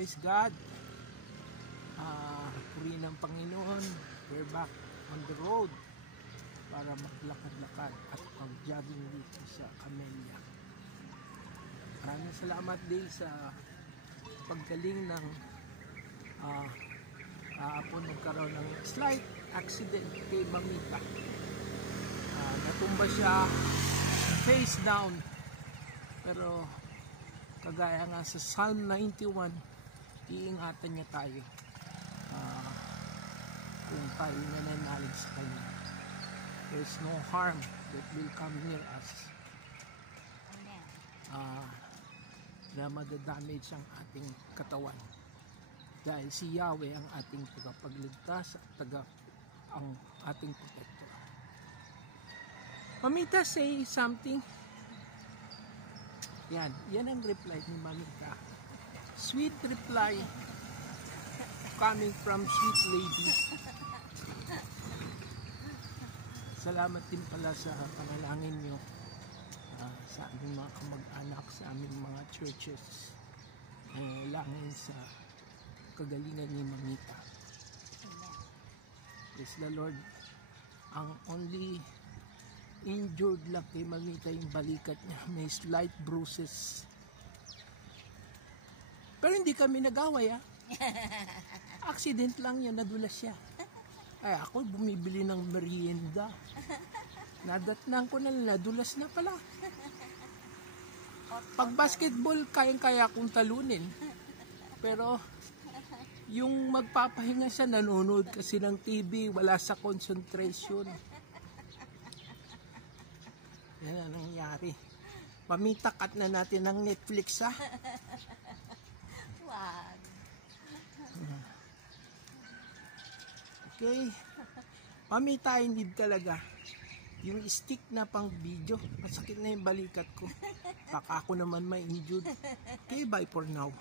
Praise God. Purihin ng Panginoon. We're back on the road para maglakad-lakad at mag-jogging dito sa Camellia. Maraming salamat din sa paggaling ng kahapon nagkaroon ng slight accident kay Mamita. Natumba siya face down, pero kagaya nga sa Psalm 91, iingatan niya tayo kung tayo nananalig sa Kanya. There's no harm that will come near us na madadamage ang ating katawan, dahil si Yahweh ang ating tagapagligtas at ang ating protector. Mamita, say something. Yan ang reply ni Mamita. Sweet reply coming from sweet lady. Salamat din pala sa panalangin nyo sa aming mga kamag-anak, sa aming mga churches. Langin sa kagalingan ni Mamita. Praise the Lord. Ang only injured lang kay Mamita yung balikat niya. May slight bruises. Pero hindi kami nag-away, Accident lang yan, nadulas siya. Ay, ako bumibili ng merienda. Nadatnan ko na, nadulas na pala. Pag basketball, kayang-kaya akong talunin. Pero yung magpapahinga siya, nanonood kasi ng TV, wala sa concentration. Yan ang nangyari. Mamita, cut na natin ng Netflix, Wag. Okay. Mamita, hindi talaga. Yung stick na pang video, masakit na yung balikat ko. Baka ako naman may injured. Okay, bye for now.